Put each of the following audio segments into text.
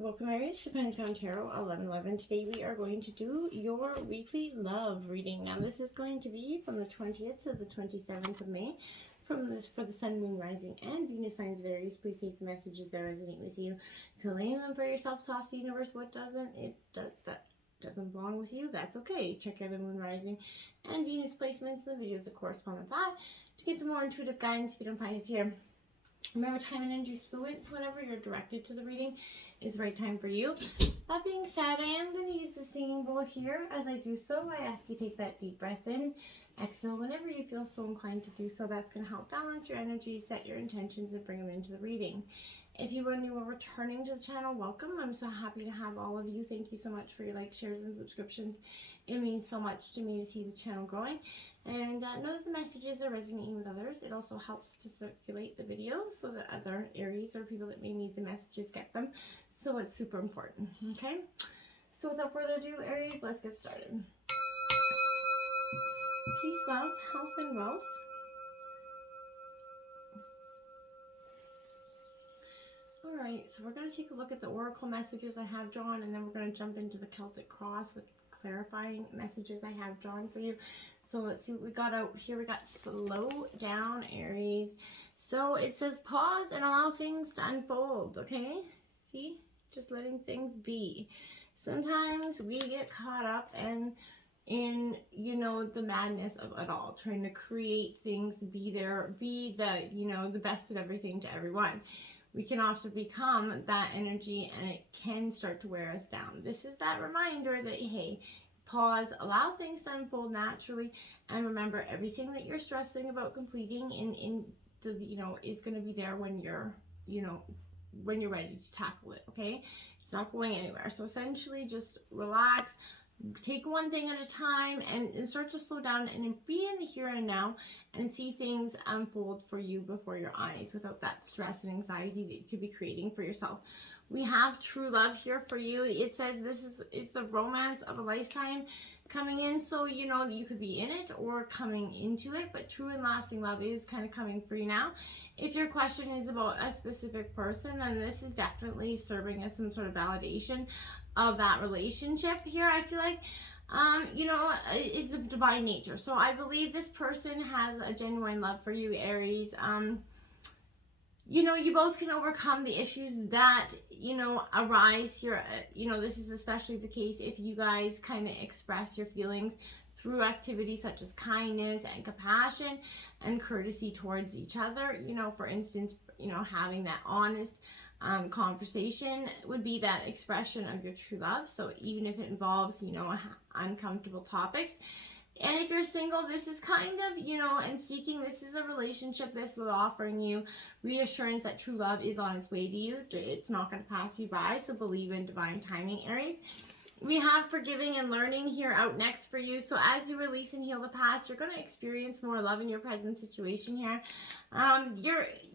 Welcome Aries to Pentagon Tarot 1111. Today we are going to do your weekly love reading. Now this is going to be from the 20th to the 27th of May. For the Sun, Moon, Rising, and Venus signs of Aries. Please take the messages that resonate with you. Claim them for yourself. Toss the universe what doesn't. That doesn't belong with you. That's okay. Check out the Moon, Rising, and Venus placements in the videos that correspond with that to get some more intuitive guidance if you don't find it here. Remember, time and energy is fluid, so whenever you're directed to the reading is the right time for you. That being said, I am going to use the singing bowl here. As I do so, I ask you to take that deep breath in, exhale whenever you feel so inclined to do so. That's going to help balance your energy, set your intentions, and bring them into the reading. If you are new or returning to the channel, welcome. I'm so happy to have all of you. Thank you so much for your likes, shares, and subscriptions. It means so much to me to see the channel growing. And know that the messages are resonating with others. It also helps to circulate the video so that other Aries or people that may need the messages get them. So it's super important, okay? So without further ado, Aries, let's get started. Peace, love, health, and wealth. Alright, so we're going to take a look at the oracle messages I have drawn, and then we're going to jump into the Celtic cross with clarifying messages I have drawn for you. So let's see what we got out here. We got slow down, Aries. So it says pause and allow things to unfold, okay? See? Just letting things be. Sometimes we get caught up in the madness of it all, trying to create things, be the best of everything to everyone. We can often become that energy, and it can start to wear us down. This is that reminder that, hey, pause, allow things to unfold naturally, and remember, everything that you're stressing about completing is going to be there when you're ready to tackle it, okay? It's not going anywhere. So essentially, just relax, take one thing at a time, and start to slow down and be in the here and now and see things unfold for you before your eyes without that stress and anxiety that you could be creating for yourself. We have true love here for you. It says this is the romance of a lifetime coming in, so you could be in it or coming into it, but true and lasting love is kind of coming for you now. If your question is about a specific person, then this is definitely serving as some sort of validation of that relationship here. I feel like is of divine nature. So I believe this person has a genuine love for you, Aries. You both can overcome the issues that, arise here. This is especially the case if you guys kind of express your feelings through activities such as kindness and compassion and courtesy towards each other. For instance, having that honest conversation would be that expression of your true love. So even if it involves, uncomfortable topics. And if you're single, this is kind of, and seeking, this is a relationship. This is offering you reassurance that true love is on its way to you. It's not going to pass you by. So believe in divine timing, Aries. We have forgiving and learning here out next for you. So as you release and heal the past, you're going to experience more love in your present situation here.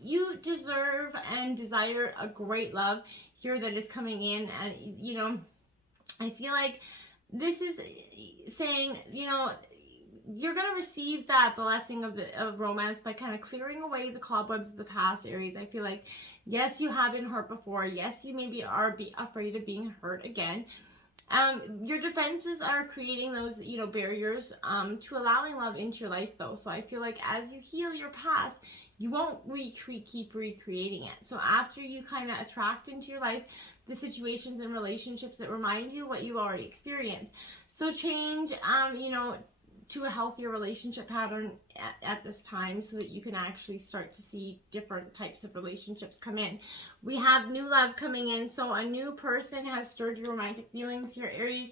You deserve and desire a great love here that is coming in. And, I feel like this is saying, you're going to receive that blessing of romance by kind of clearing away the cobwebs of the past, Aries. I feel like, yes, you have been hurt before. Yes, you maybe are afraid of being hurt again. Your defenses are creating those, barriers to allowing love into your life, though. So I feel like as you heal your past, you won't keep recreating it. So after you kind of attract into your life the situations and relationships that remind you what you already experienced. So change, to a healthier relationship pattern at this time so that you can actually start to see different types of relationships come in. We have new love coming in, so a new person has stirred your romantic feelings here, Aries.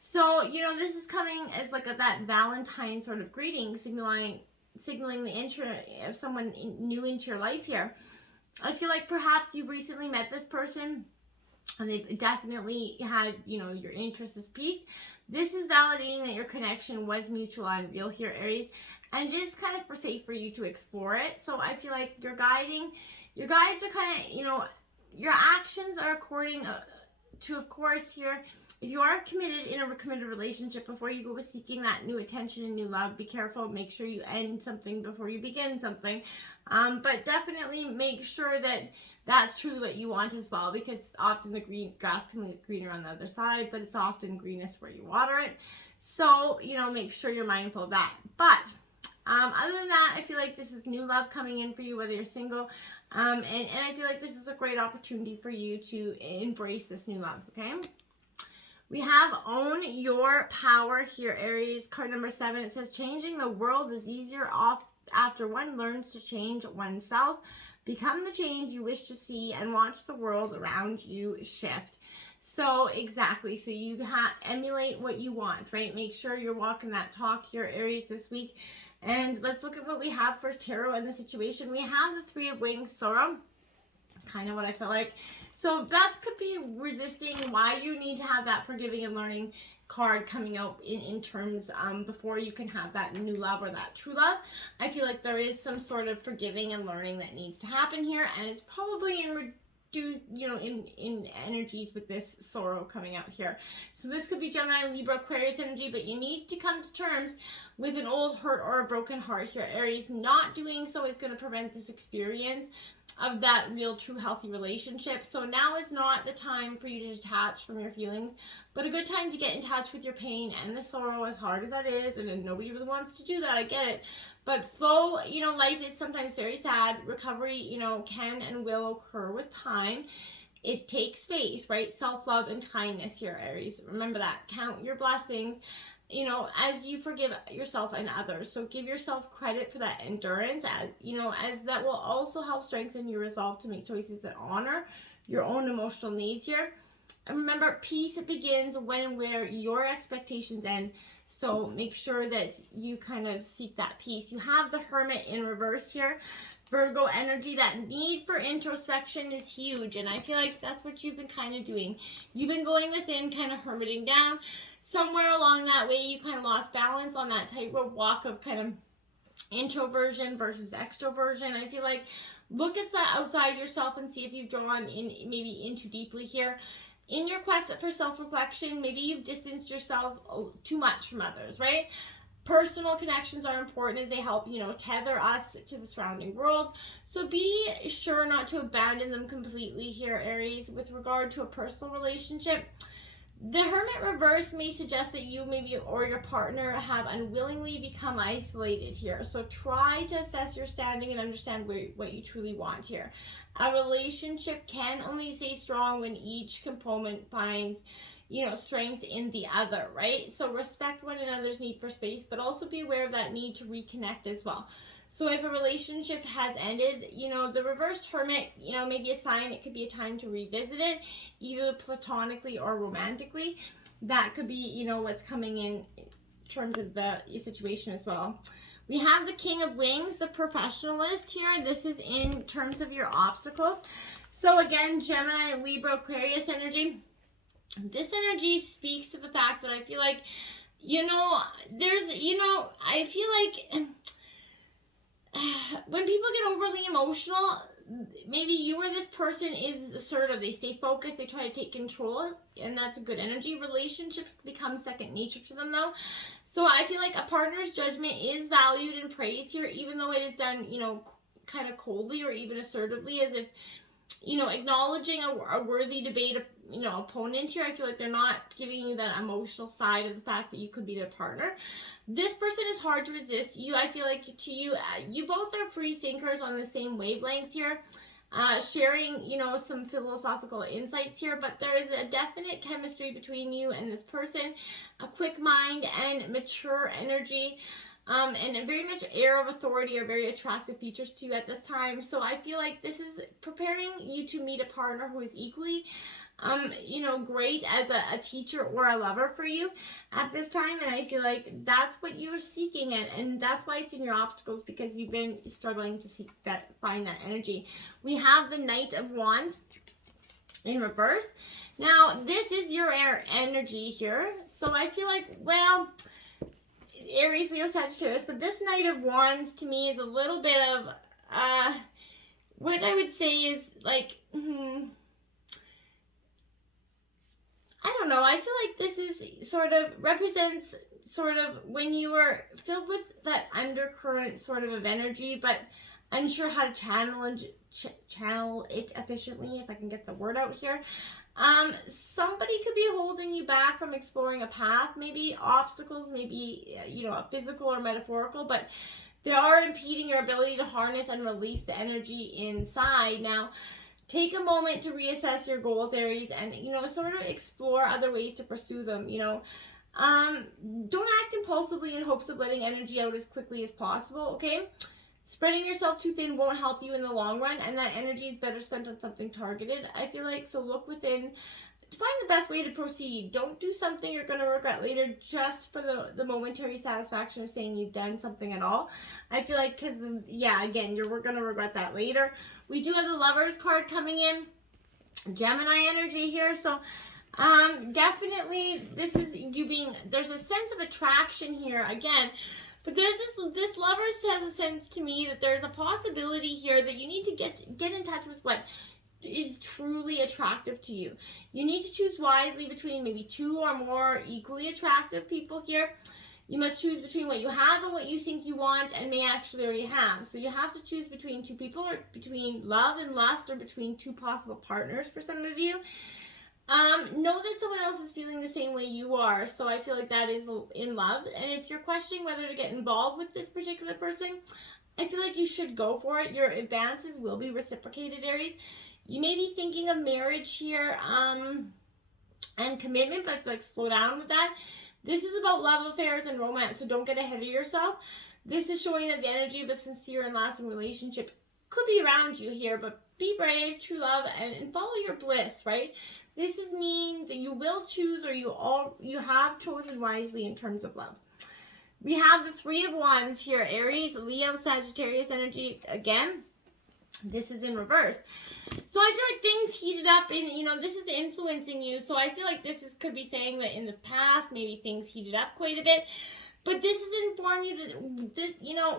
So, this is coming as like that Valentine sort of greeting, signaling the entry of someone new into your life here. I feel like perhaps you've recently met this person and they've definitely had, your interest is piqued. This is validating that your connection was mutual and real here, Aries. And it is kind of safe for you to explore it. So I feel like your guides are kind of, your actions are according to, of course, here, if you are committed in a committed relationship, before you go with seeking that new attention and new love, be careful. Make sure you end something before you begin something. But definitely make sure that that's truly what you want as well, because often the green grass can look greener on the other side, but it's often greenest where you water it. So, make sure you're mindful of that. But other than that, I feel like this is new love coming in for you, whether you're single. And I feel like this is a great opportunity for you to embrace this new love, okay? We have Own Your Power here, Aries. Card number 7, it says, changing the world is easier off after one learns to change oneself. Become the change you wish to see and watch the world around you shift. So exactly, so you emulate what you want, right? Make sure you're walking that talk here, Aries, this week. And let's look at what we have for tarot in the situation. We have the 3 of Wings, Sorrow. Kind of what I feel like. So that could be resisting why you need to have that forgiving and learning card coming out in terms before you can have that new love or that true love. I feel like there is some sort of forgiving and learning that needs to happen here, and it's probably in energies with this Sorrow coming out here. So this could be Gemini, Libra, Aquarius energy, but you need to come to terms with an old hurt or a broken heart here, Aries. Not doing so is going to prevent this experience of that real, true, healthy relationship. So now is not the time for you to detach from your feelings, but a good time to get in touch with your pain and the sorrow, as hard as that is, and nobody really wants to do that, I get it. But though, life is sometimes very sad, recovery, can and will occur with time. It takes space, right? Self-love and kindness here, Aries. Remember that. Count your blessings, as you forgive yourself and others. So give yourself credit for that endurance, as that will also help strengthen your resolve to make choices that honor your own emotional needs here. And remember, peace begins when and where your expectations end. So make sure that you kind of seek that peace. You have the Hermit in reverse here. Virgo energy, that need for introspection is huge. And I feel like that's what you've been kind of doing. You've been going within, kind of hermiting down. Somewhere along that way, you kind of lost balance on that tightrope walk of kind of introversion versus extroversion. I feel like look at that outside yourself and see if you've drawn in maybe in too deeply here. In your quest for self-reflection, maybe you've distanced yourself too much from others, right? Personal connections are important as they help, tether us to the surrounding world. So be sure not to abandon them completely here, Aries. With regard to a personal relationship, the Hermit reverse may suggest that you maybe or your partner have unwillingly become isolated here. So try to assess your standing and understand what you truly want here. A relationship can only stay strong when each component finds, strength in the other, right? So respect one another's need for space, but also be aware of that need to reconnect as well. So if a relationship has ended, the reversed Hermit, maybe a sign, it could be a time to revisit it, either platonically or romantically. That could be, what's coming in terms of the situation as well. We have the King of Wings, the professionalist here. This is in terms of your obstacles. So again, Gemini, Libra, Aquarius energy. This energy speaks to the fact that I feel like, I feel like when people get overly emotional, maybe you or this person is assertive. They stay focused. They try to take control, and that's a good energy. Relationships become second nature to them, though. So I feel like a partner's judgment is valued and praised here, even though it is done, kind of coldly or even assertively, as if, acknowledging a worthy debate, opponent here. I feel like they're not giving you that emotional side of the fact that you could be their partner. This person is hard to resist. I feel like to you, you both are free thinkers on the same wavelength here, sharing, some philosophical insights here, but there is a definite chemistry between you and this person, a quick mind and mature energy. And a very much air of authority are very attractive features to you at this time. So I feel like this is preparing you to meet a partner who is equally, great as a teacher or a lover for you at this time. And I feel like that's what you're seeking, and that's why it's in your obstacles, because you've been struggling to find that energy. We have the Knight of Wands in reverse. Now, this is your air energy here. So I feel like, Aries, Leo, Sagittarius, but this Knight of Wands to me is a little bit of, what I would say is like, this is sort of represents sort of when you were filled with that undercurrent sort of energy, but unsure how to channel it efficiently, if I can get the word out here. Somebody could be holding you back from exploring a path, maybe obstacles, maybe, a physical or metaphorical, but they are impeding your ability to harness and release the energy inside. Now, take a moment to reassess your goals, Aries, and, sort of explore other ways to pursue them, Don't act impulsively in hopes of letting energy out as quickly as possible, okay? Spreading yourself too thin won't help you in the long run, and that energy is better spent on something targeted, I feel like. So look within to find the best way to proceed. Don't do something you're going to regret later just for the momentary satisfaction of saying you've done something at all. I feel like, because, again, we're going to regret that later. We do have the Lovers card coming in. Gemini energy here, so definitely this is you being, there's a sense of attraction here, again. But there's this Lovers has a sense to me that there's a possibility here that you need to get in touch with what is truly attractive to you. You need to choose wisely between maybe two or more equally attractive people here. You must choose between what you have and what you think you want and may actually already have. So you have to choose between two people, or between love and lust, or between two possible partners for some of you. Know that someone else is feeling the same way you are, so I feel like that is in love. And if you're questioning whether to get involved with this particular person, I feel like you should go for it. Your advances will be reciprocated, Aries. You may be thinking of marriage here, and commitment, but like slow down with that. This is about love affairs and romance, so don't get ahead of yourself. This is showing that the energy of a sincere and lasting relationship could be around you here, but be brave, true love, and follow your bliss, right? This is mean that you will choose, or you have chosen wisely in terms of love. We have the Three of Wands here, Aries, Leo, Sagittarius energy again. This is in reverse. So I feel like things heated up and, this is influencing you. So I feel like could be saying that in the past, maybe things heated up quite a bit. But this is informing you that,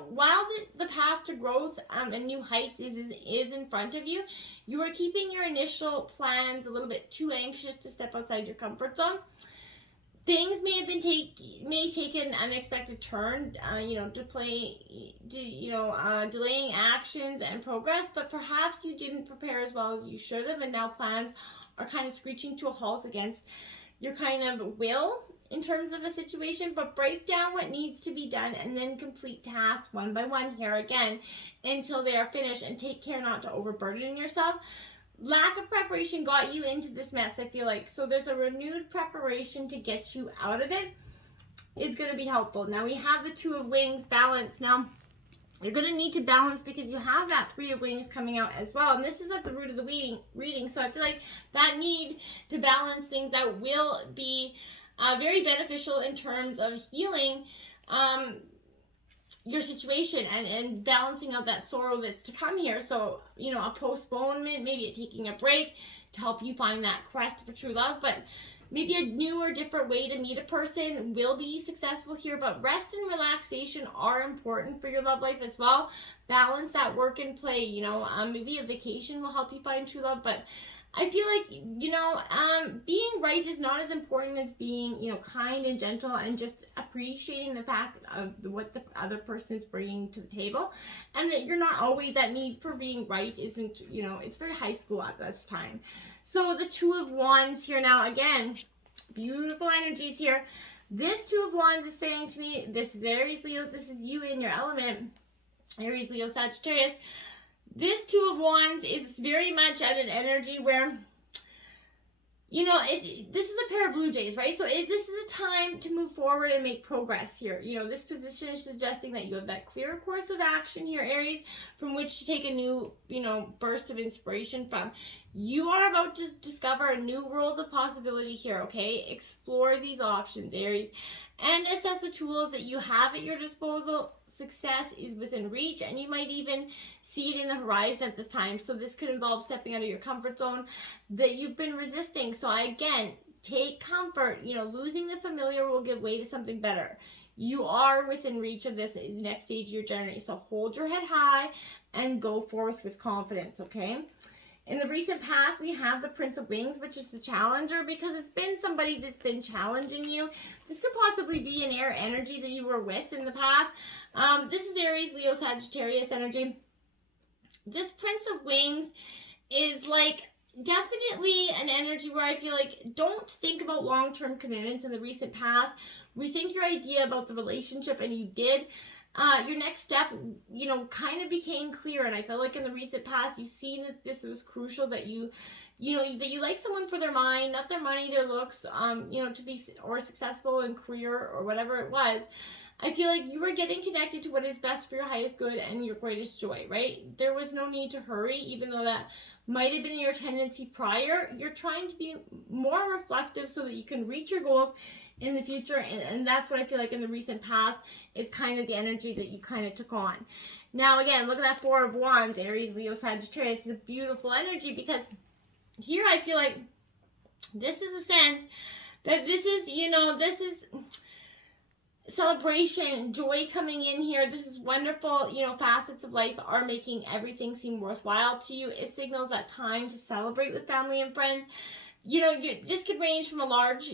while the path to growth and new heights is in front of you, you are keeping your initial plans a little bit too anxious to step outside your comfort zone. Things may take an unexpected turn, delaying actions and progress, but perhaps you didn't prepare as well as you should have, and now plans are kind of screeching to a halt against your kind of will in terms of a situation. But break down what needs to be done and then complete tasks one by one here again until they are finished, and take care not to overburden yourself. Lack of preparation got you into this mess, I feel like. So there's a renewed preparation to get you out of it is going to be helpful. Now we have the Two of Wings, balance. Now you're going to need to balance because you have that Three of Wings coming out as well. And this is at the root of the reading. So I feel like that need to balance things out will be very beneficial in terms of healing your situation and balancing out that sorrow that's to come here. So, a postponement, maybe taking a break to help you find that quest for true love, but maybe a new or different way to meet a person will be successful here. But rest and relaxation are important for your love life as well. Balance that work and play, maybe a vacation will help you find true love, but I feel like, being right is not as important as being, kind and gentle and just appreciating the fact of what the other person is bringing to the table. And that you're not always, that need for being right isn't, it's very high school at this time. So the Two of Wands here now, again, beautiful energies here. This Two of Wands is saying to me, this is Aries, Leo, this is you in your element, Aries, Leo, Sagittarius. This Two of Wands is very much at an energy where, this is a pair of Blue Jays, right? So this is a time to move forward and make progress here. This position is suggesting that you have that clear course of action here, Aries, from which to take a new, burst of inspiration from. You are about to discover a new world of possibility here, okay? Explore these options, Aries, and assess the tools that you have at your disposal. Success is within reach, and you might even see it in the horizon at this time. So this could involve stepping out of your comfort zone that you've been resisting. So again, take comfort. Losing the familiar will give way to something better. You are within reach of this next stage of your journey. So hold your head high and go forth with confidence, okay? In the recent past, we have the Prince of Wings, which is the challenger, because it's been somebody that's been challenging you. This could possibly be an air energy that you were with in the past. This is Aries, Leo, Sagittarius energy. This Prince of Wings is like definitely an energy where I feel like don't think about long-term commitments in the recent past. Rethink your idea about the relationship, and you did. Your next step, kind of became clear, and I felt like in the recent past, you've seen that this was crucial, that you like someone for their mind, not their money, their looks, to be or successful in career or whatever it was. I feel like you were getting connected to what is best for your highest good and your greatest joy, right? There was no need to hurry, even though that might have been your tendency prior. You're trying to be more reflective so that you can reach your goals in the future, and that's what I feel like in the recent past is kind of the energy that you kind of took on. Now again, look at that Four of Wands, Aries, Leo, Sagittarius. It's a beautiful energy, because here I feel like this is a sense that this is celebration, joy coming in here. This is wonderful. Facets of life are making everything seem worthwhile to you. It signals that time to celebrate with family and friends. This could range from a large,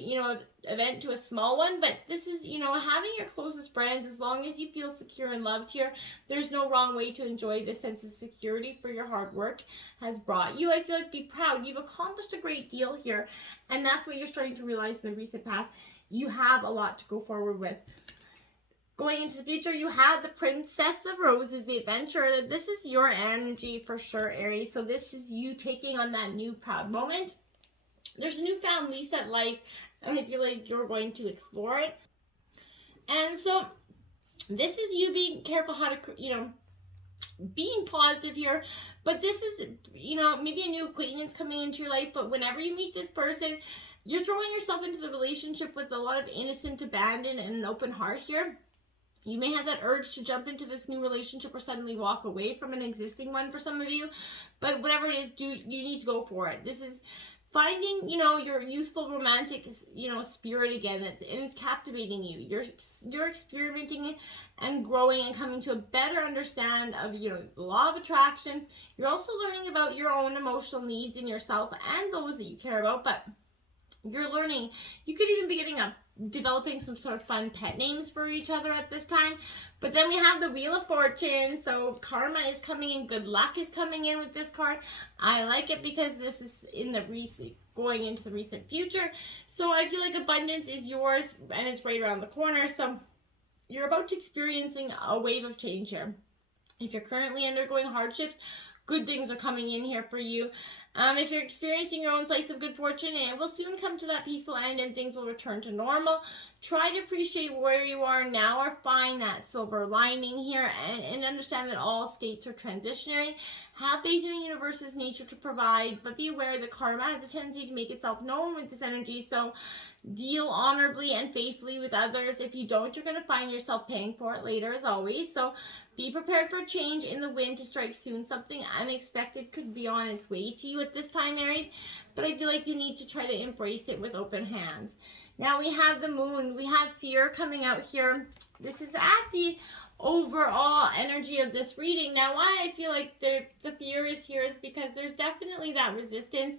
event to a small one, but this is, having your closest friends, as long as you feel secure and loved here, there's no wrong way to enjoy this sense of security for your hard work has brought you. I feel like be proud. You've accomplished a great deal here, and that's what you're starting to realize in the recent past. You have a lot to go forward with. Going into the future, you have the Princess of Roses, the adventurer. This is your energy for sure, Aries. So this is you taking on that new proud moment. There's a newfound lease at life, and I feel like you're going to explore it. And so this is you being careful how to, being positive here. But this is, maybe a new acquaintance coming into your life. But whenever you meet this person, you're throwing yourself into the relationship with a lot of innocent abandon and an open heart here. You may have that urge to jump into this new relationship or suddenly walk away from an existing one for some of you. But whatever it is, you need to go for it. This is finding, your youthful romantic, spirit again. It's captivating you. You're experimenting and growing and coming to a better understand of, the law of attraction. You're also learning about your own emotional needs in yourself and those that you care about, but you're learning. You could even be developing some sort of fun pet names for each other at this time. But then we have the Wheel of Fortune. So karma is coming in. Good luck is coming in with this card. I like it because this is in the going into the recent future. So I feel like abundance is yours, and it's right around the corner. So you're about to experiencing a wave of change here. If you're currently undergoing hardships, good things are coming in here for you. If you're experiencing your own slice of good fortune, it will soon come to that peaceful end and things will return to normal. Try to appreciate where you are now, or find that silver lining here, and understand that all states are transitionary. Have faith in the universe's nature to provide, but be aware that karma has a tendency to make itself known with this energy. So deal honorably and faithfully with others. If you don't, you're going to find yourself paying for it later, as always. So be prepared for change in the wind to strike soon. Something unexpected could be on its way to you at this time, Aries, but I feel like you need to try to embrace it with open hands. Now we have the moon. We have fear coming out here. This is at the overall energy of this reading. Now, why I feel like the fear is here is because there's definitely that resistance.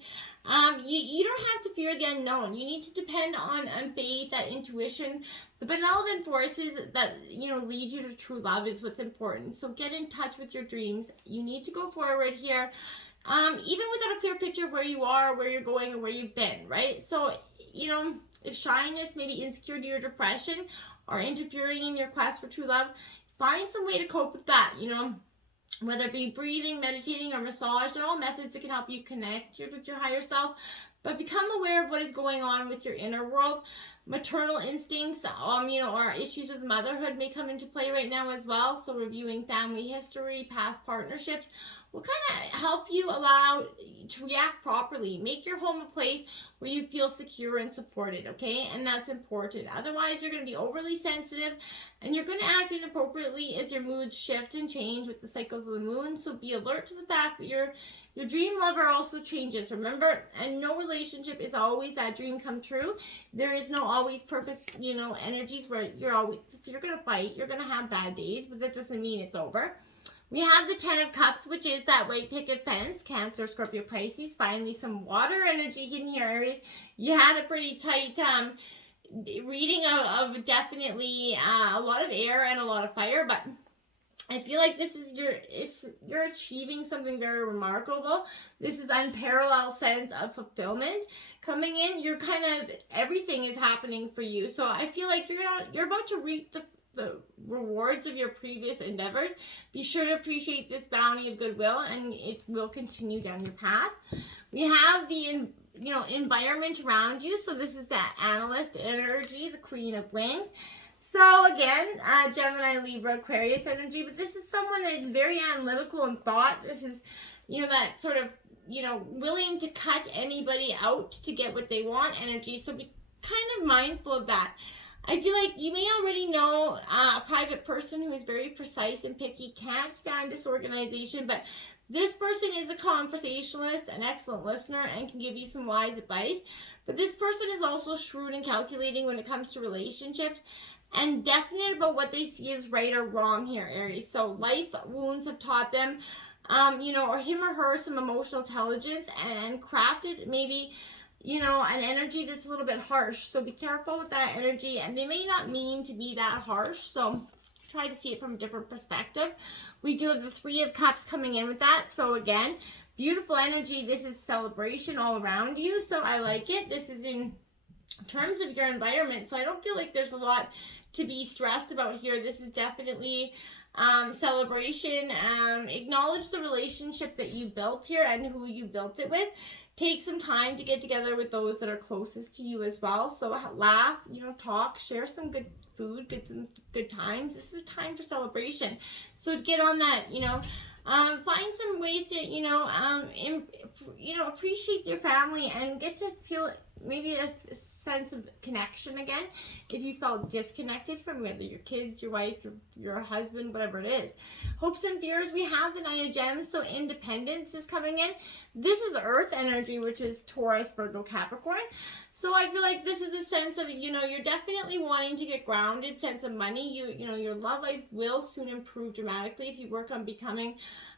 You don't have to fear the unknown. You need to depend on faith, that intuition. The benevolent forces that, lead you to true love is what's important. So get in touch with your dreams. You need to go forward here. Even without a clear picture of where you are, where you're going, or where you've been, right? So, if shyness, maybe insecurity or depression are interfering in your quest for true love, find some way to cope with that, whether it be breathing, meditating, or massage. They're all methods that can help you connect with your higher self, but become aware of what is going on with your inner world. Maternal instincts, or issues with motherhood may come into play right now as well. So reviewing family history, past partnerships will kind of help you allow to react properly. Make your home a place where you feel secure and supported, okay? And that's important. Otherwise, you're going to be overly sensitive and you're going to act inappropriately as your moods shift and change with the cycles of the moon. So be alert to the fact that your dream lover also changes, remember? And no relationship is always that dream come true. There is no always perfect, energies where you're going to fight. You're going to have bad days, but that doesn't mean it's over. We have the 10 of Cups, which is that white picket fence, Cancer, Scorpio, Pisces. Finally, some water energy in here, Aries. You had a pretty tight reading of definitely a lot of air and a lot of fire, but I feel like this is you're achieving something very remarkable. This is unparalleled sense of fulfillment coming in. You're kind of, everything is happening for you. So I feel like you're about to reap the rewards of your previous endeavors. Be sure to appreciate this bounty of goodwill, and it will continue down your path. We have the environment around you. So this is that analyst energy, the Queen of Wings. So again, Gemini, Libra, Aquarius energy, but this is someone that is very analytical in thought. This is, that sort of, willing to cut anybody out to get what they want energy. So be kind of mindful of that. I feel like you may already know a private person who is very precise and picky, can't stand disorganization, but this person is a conversationalist, an excellent listener, and can give you some wise advice. But this person is also shrewd and calculating when it comes to relationships, and definite about what they see as right or wrong here, Aries. So life wounds have taught them, or him or her, some emotional intelligence, and crafted maybe, an energy that's a little bit harsh. So be careful with that energy, and they may not mean to be that harsh. So try to see it from a different perspective. We do have the 3 of Cups coming in with that. So again, beautiful energy. This is celebration all around you. So I like it. This is in terms of your environment. So I don't feel like there's a lot to be stressed about here. This is definitely celebration. Acknowledge the relationship that you built here and who you built it with. Take some time to get together with those that are closest to you as well. So laugh, talk, share some good food, get some good times. This is time for celebration. So get on that, find some ways to, appreciate your family and get to feel maybe a sense of connection again if you felt disconnected from whether your kids, your wife, your husband, whatever it is. Hopes and fears, we have the 9 of Gems, so independence is coming in. This is Earth energy, which is Taurus, Virgo, Capricorn. So I feel like this is a sense of, you're definitely wanting to get grounded, sense of money. Your love life will soon improve dramatically if you work on becoming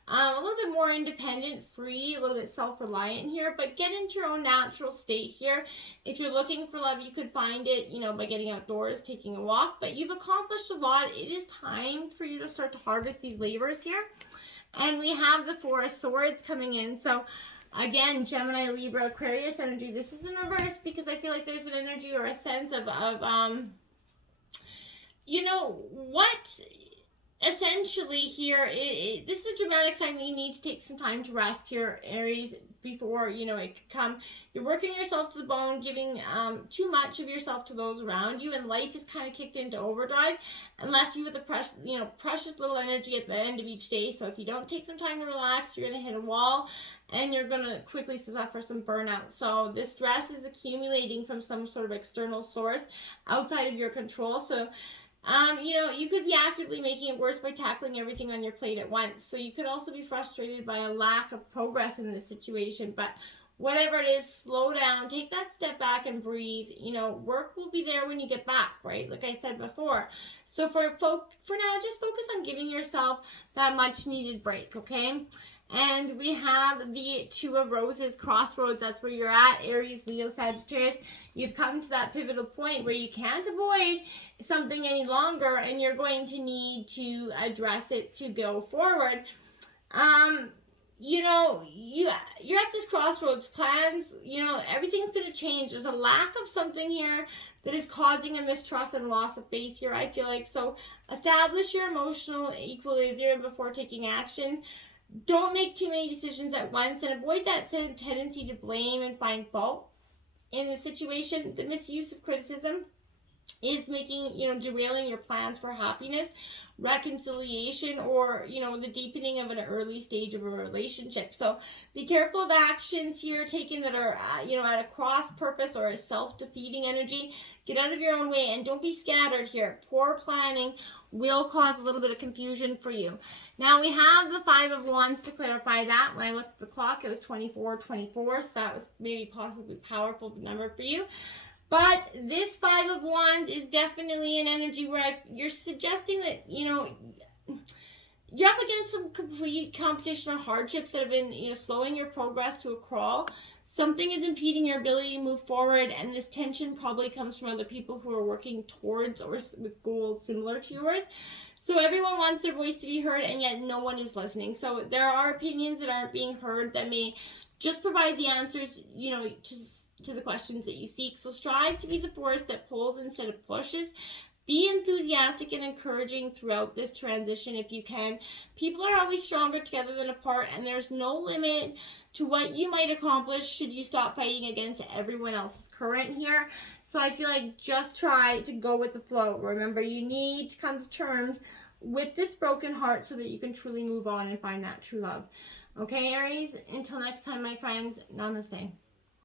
a little bit more independent, free, a little bit self-reliant here, but get into your own natural state here. If you're looking for love, you could find it, by getting outdoors, taking a walk, but you've accomplished a lot. It is time for you to start to harvest these labors here. And we have the 4 of Swords coming in. So again, Gemini, Libra, Aquarius energy. This is in reverse because I feel like there's an energy or a sense of what essentially here, this is a dramatic sign that you need to take some time to rest here, Aries, before, it could come. You're working yourself to the bone, giving too much of yourself to those around you, and life is kind of kicked into overdrive and left you with a precious little energy at the end of each day. So if you don't take some time to relax, you're going to hit a wall and you're going to quickly suffer some burnout. So this stress is accumulating from some sort of external source outside of your control. So you could be actively making it worse by tackling everything on your plate at once. So you could also be frustrated by a lack of progress in this situation. But whatever it is, slow down, take that step back and breathe. Work will be there when you get back, right? Like I said before. So for now, just focus on giving yourself that much needed break, okay? And we have the 2 of Roses, crossroads. That's where you're at, Aries, Leo, Sagittarius. You've come to that pivotal point where you can't avoid something any longer, and you're going to need to address it to go forward. You're at this crossroads. Plans, everything's going to change. There's a lack of something here that is causing a mistrust and loss of faith here, I feel like. So establish your emotional equilibrium before taking action. Don't make too many decisions at once, and avoid that tendency to blame and find fault in the situation. The misuse of criticism is making, derailing your plans for happiness, reconciliation, or, the deepening of an early stage of a relationship. So be careful of actions here taken that are, at a cross purpose or a self-defeating energy. Get out of your own way and don't be scattered here. Poor planning will cause a little bit of confusion for you. Now we have the 5 of Wands to clarify that. When I looked at the clock, it was 24, so that was maybe possibly a powerful number for you. But this 5 of Wands is definitely an energy where you're suggesting that, you're up against some complete competition or hardships that have been, slowing your progress to a crawl. Something is impeding your ability to move forward, and this tension probably comes from other people who are working towards or with goals similar to yours. So everyone wants their voice to be heard, and yet no one is listening. So there are opinions that aren't being heard that may just provide the answers, to the questions that you seek. So strive to be the force that pulls instead of pushes. Be enthusiastic and encouraging throughout this transition if you can. People are always stronger together than apart, and there's no limit to what you might accomplish should you stop fighting against everyone else's current here. So I feel like just try to go with the flow. Remember, you need to come to terms with this broken heart so that you can truly move on and find that true love. Okay, Aries? Until next time, my friends, namaste.